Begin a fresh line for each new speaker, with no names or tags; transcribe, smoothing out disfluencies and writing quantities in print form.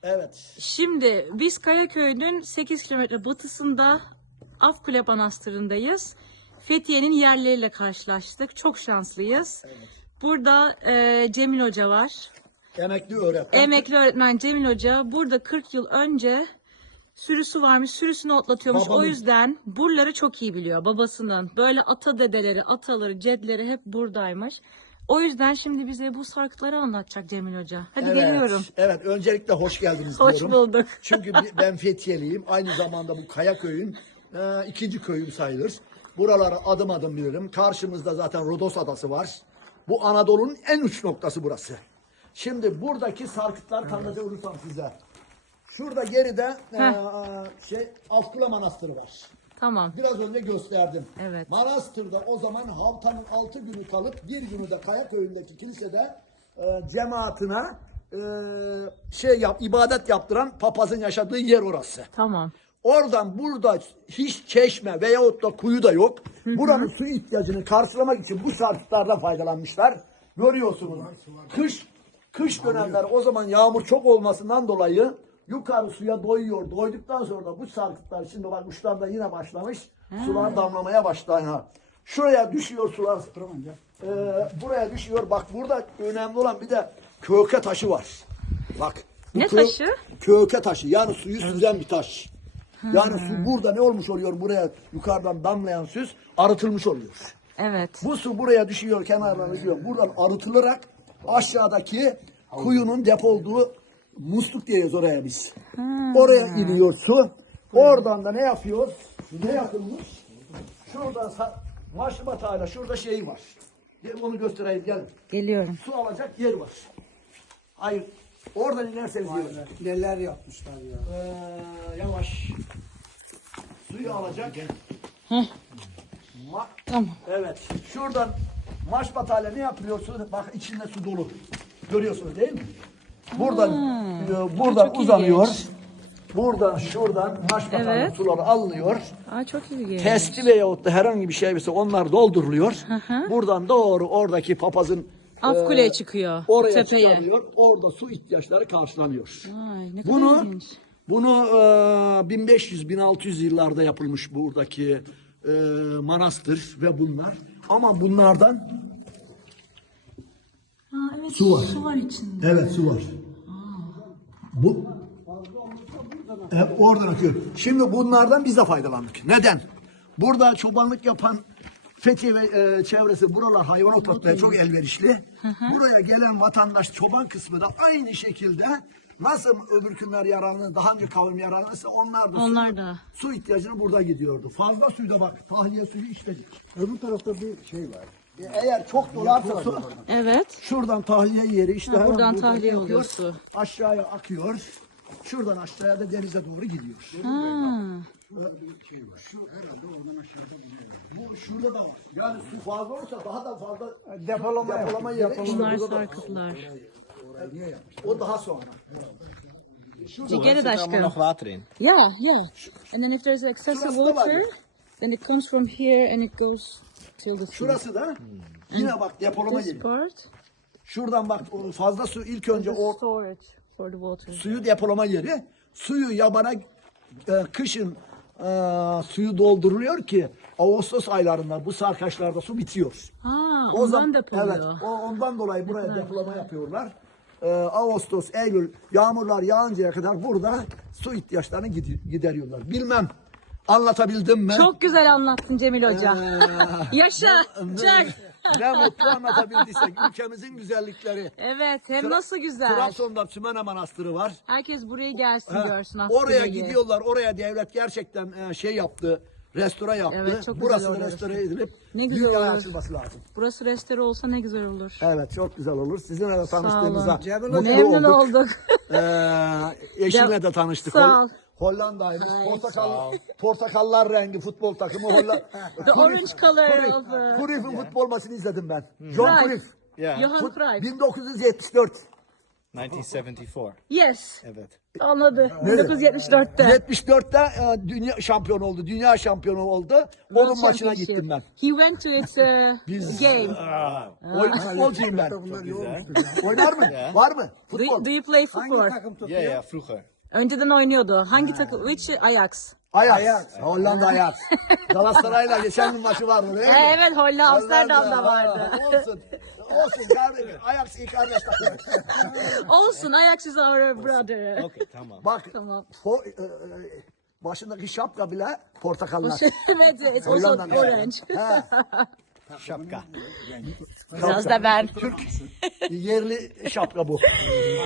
Evet.
Şimdi biz Kayaköy'ün 8 kilometre batısında Afkule Manastırı'ndayız. Fethiye'nin yerleriyle karşılaştık. Çok şanslıyız.
Evet.
Burada Cemil Hoca var.
Emekli öğretmen.
Emekli öğretmen Cemil Hoca burada 40 yıl önce sürüsü varmış, sürüsünü otlatıyormuş.
Babamın.
O yüzden buraları çok iyi biliyor babasının. Böyle ata dedeleri, ataları, cedleri hep buradaymış. O yüzden şimdi bize bu sarkıtları anlatacak Cemil Hoca. Hadi
Evet.
geliyorum.
Evet. Öncelikle hoş geldiniz
Hoş
diyorum.
bulduk.
Çünkü ben Fethiyeliyim. Aynı zamanda bu Kayaköy'ün ikinci köyüm sayılır. Buraları adım adım bilirim. Karşımızda zaten Rodos Adası var. Bu Anadolu'nun en uç noktası burası. Şimdi buradaki sarkıtlar tanıtırsam size. Şurada geride Afkule Manastırı var.
Tamam.
Biraz önce gösterdim.
Evet.
Manastır'da o zaman haftanın 6 günü kalıp bir günü de Kayaköy'ündeki kilisede cemaatine ibadet yaptıran papazın yaşadığı yer orası.
Tamam.
Oradan burada hiç çeşme veyahut da kuyu da yok. Buranın su ihtiyacını karşılamak için bu sarkıtlardan faydalanmışlar. Görüyorsunuz. Kış dönemler o zaman yağmur çok olmasından dolayı yukarı suya doyuyor. Doyduktan sonra da bu sarkıtlar şimdi bak uçlarında yine başlamış. Sular damlamaya başlıyor. Şuraya düşüyor sular. Buraya düşüyor. Bak burada önemli olan bir de köke taşı var. Bak. bu
Ne taşı?
Köke taşı. Yani suyu süzen bir taş. Yani su burada ne olmuş oluyor? Buraya yukarıdan damlayan süz arıtılmış oluyor.
Evet.
Bu su buraya düşüyor, kenarlarına gidiyor. Buradan arıtılarak aşağıdaki kuyunun depolduğu musluk diyoruz oraya biz. Oraya iniyor su. Oradan da ne yapıyor? Ne yapılmış? Şurada Maşlı Batağı'yla şurada şey var. Onu göstereyim gelin.
Geliyorum.
Su alacak yer var. Hayır. Oradan inerseniz yer.
Neler yapmışlar ya.
Yavaş. Suyu alacak.
Tamam.
Evet. Şuradan Maş Batağı'yla ne yapıyorsun? Bak içinde su dolu. Görüyorsunuz değil mi? Buradan
çok
uzanıyor.
ilginç.
Buradan şuradan Maş Batağı'nın
Evet.
suları alınıyor.
Aa, çok ilginç.
Testi veyahut da herhangi bir şey varsa onlar dolduruluyor. Buradan doğru oradaki papazın
Afkule'ye çıkıyor.
oraya
Tepeye.
çıkarılıyor. Orada su ihtiyaçları karşılanıyor.
Vay, ne kadar ilginç.
Bunu 1500-1600 yıllarda yapılmış buradaki manastır ve bunlar. Ama bunlardan
Evet,
Su var.
Su var içinde.
evet su var. Bu oradan akıyor. Şimdi bunlardan biz de faydalandık. Neden? Burada çobanlık yapan Fethiye ve çevresi buralar hayvan otlatmaya çok elverişli. Buraya gelen vatandaş çoban kısmı da aynı şekilde nasıl öbürkünler yararlanır, daha önce kavim yararlanırsa
Onlar da.
su ihtiyacını burada gidiyordu. Fazla suyda bak tahliye suyu işledik.
Öbür tarafta bir şey var.
Eğer çok dolarsa su
Evet.
şuradan tahliye yeri işte
Ha,
hemen
buradan
buradan
tahliye
akıyor,
oluyor su.
aşağıya akıyor. Şuradan aşağıya da denize doğru gidiyor.
Ha.
Şurada da var. Yani su fazla olursa daha da fazla
Depolama
yeri işte
Bunlar
burada da var.
sarkıtlar.
O daha sonra.
You get it,
Er allemaal nog
aşkım.
water in.
Yeah, yeah. And then if there's excessive
Şurası da var.
water, then it comes from here and it goes till the sea.
Şurası da yine bak depolama
This
yeri.
part
Şuradan bak o fazla su ilk önce
is
o
storage for the water.
suyu depolama yeri. Suyu yabana kışın suyu dolduruluyor ki Ağustos aylarında bu sarkaçlarda su bitiyor.
Ha,
O
ondan
zaman
depoluyor.
evet, ondan dolayı buraya depolama yapıyorlar. Ağustos, Eylül yağmurlar yağıncaya kadar burada su ihtiyaçlarını gideriyorlar. Bilmem anlatabildim mi?
Çok güzel anlattın Cemil Hoca. Yaşa. Çak.
Ne mutlu anlatabildiysek ülkemizin güzellikleri.
Evet, hem nasıl güzel.
Trabzon'da Sümene Manastırı var.
Herkes buraya gelsin
Ha,
görsün
oraya
Afkule'yi.
gidiyorlar. Oraya devlet gerçekten şey yaptı. Restore yaptı.
Evet, çok güzel
Burası da
oluyor.
restore edilip
Ne güzel
dünyaya
olur.
açılması lazım.
Burası restore olsa ne güzel olur.
Evet çok güzel olur. Sizinle de tanıştığımıza
olun.
mutlu
Memnun
olduk.
olduk.
Eşimle de tanıştık.
Sağ ol.
Hollanda'ymış. Portakallar rengi futbol takımı Hollanda.
The orange color of
Cruyff'un futbol maçını izledim ben. John
Cruyff.
Cruyff.
Ja.
Johan Cruyff.
1974.
1974.
Yes.
Evet.
Anladı. 1974'te.
74'te dünya şampiyonu oldu. Dünya şampiyonu oldu. Onun maçına
Championship.
gittim ben.
He went to its game.
Futbolcuyum ben.
Bunlar iyi
güzel.
olmuştur ya.
Oynar mı?
Ya.
Var mı? Futbol.
Do you play
Hangi
football?
takım tutuyor?
Yeah, yeah, vroeger.
Önceden oynuyordu. Hangi takım? Which Ajax?
Ajax. Hollanda Ajax. Galatasaray'la geçen gün maçı vardı değil mi?
Evet, Hollanda Amsterdam'da vardı.
Olsun. Olsun kardeşim. Ajax iyi kardeş takım.
Olsun, Ajax is our brother.
Okay, tamam.
Bak
Tamam.
başındaki şapka bile portakallar.
Evet, it's also
Hollanda'da.
orange.
He.
Şapka.
Biraz da ben.
Yerli şapka bu.